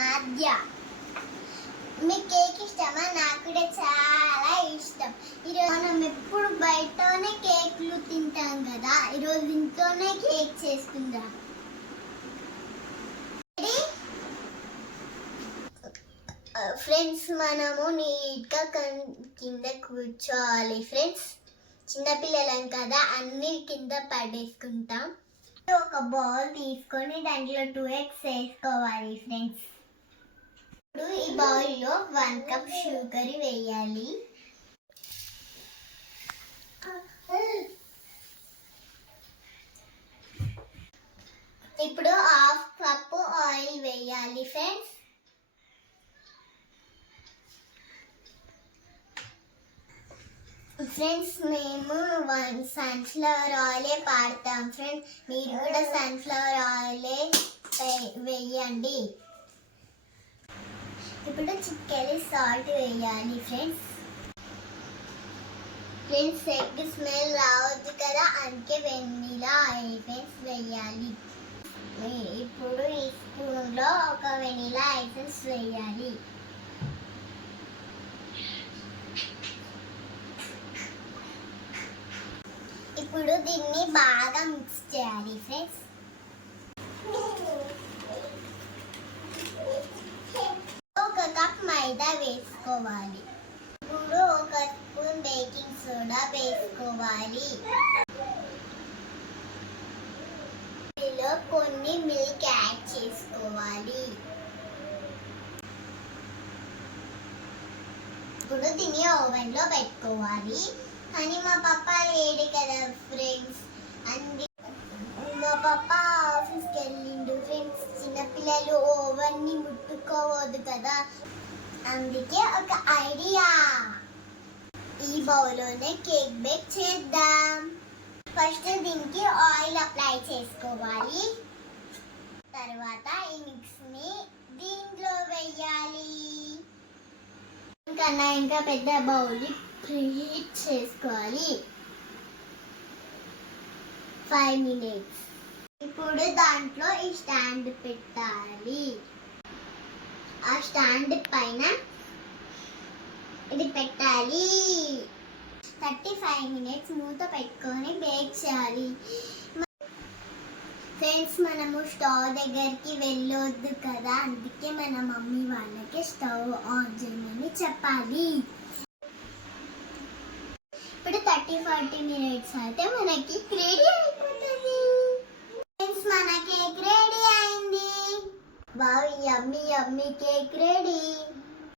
మధ్య. మీకు కేక్ ఇష్టమా? నాకు కూడా చాలా ఇష్టం. ఈరోజు మనం ఎప్పుడు బయటనే కేక్లు తింటాం కదా, ఈరోజు ఇంట్లోనే కేక్ చేసుకుందాం. ఫ్రెండ్స్, మనము నీట్గా కింద కూర్చోవాలి. ఫ్రెండ్స్, చిన్నపిల్లలం కదా, అన్ని కింద పడేసుకుంటాం. ఒక బౌల్ తీసుకొని దాంట్లో 2 eggs వేసుకోవాలి. ఫ్రెండ్స్, ఇప్పుడు ఈ బౌల్లో 1 cup షుగర్ వేయాలి. ఇప్పుడు 1/2 cup ఆయిల్ వేయాలి. ఫ్రెండ్స్, మేము సన్ఫ్లవర్ ఆయిలే పాడతాం. ఫ్రెండ్స్, మీరు కూడా సన్ఫ్లవర్ ఆయిలే వేయండి. ఇప్పుడు చిటికెడు సాల్ట్ వేయాలి. ఫ్రెండ్స్, ఎగ్ స్మెల్ రావద్దు కదా, అందుకే వెనిలా ఎసెన్స్ వేయాలి. ఇప్పుడు ఈ స్పూన్లో ఒక వెనిలా ఎసెన్స్ వేయాలి. ఇప్పుడు దీన్ని బాగా మిక్స్ చేయాలి. ఫ్రెండ్స్, ఒక కప్ మైదా వేసుకోవాలి. ఇప్పుడు 1 స్పూన్ బేకింగ్ సోడా వేసుకోవాలి. ఇందులో కొన్ని మిల్క్ యాడ్ చేసుకోవాలి. ఇప్పుడు దీన్ని ఓవెన్లో పెట్టుకోవాలి. కానీ మా పప్ప లేడు కదా ఫ్రెండ్స్, మా పప్ప ఆఫీస్కి వెళ్ళిండు. ఫ్రెండ్స్, చిన్నపిల్లలు ఓవెన్ని ముట్టుకోవద్దు కదా, అందుకే ఒక ఐడియా. ఈ బౌల్లోనే కేక్ బేక్ చేద్దాం. ఫస్ట్ దీనికి ఆయిల్ అప్లై చేసుకోవాలి. తర్వాత ఈ మిక్స్ని దీంట్లో వేయాలి. ఇంకా పెద్ద బౌల్ ప్రీహీట్ చేసుకోవాలి 5 minutes. ఇప్పుడు దాంట్లో ఈ స్టాండ్ పెట్టాలి. ఆ స్టాండ్ పైన ఇది పెట్టాలి. 35 minutes మూత పెట్టుకొని బేక్ చేయాలి. ఫ్రెండ్స్, మనము స్టవ్ దగ్గరికి వెళ్ళొద్దు కదా, అందుకే మన మమ్మీ వాళ్ళకి స్టవ్ ఆన్ చేయమని చెప్పాలి. ఇప్పుడు 30-40 minutes అయితే మనకి రెడీ అయిపోతుంది. ఫ్రెండ్స్, మన కేక్ రెడీ అయింది. వావ్, యమ్మీ యమ్మీ కేక్ రెడీ.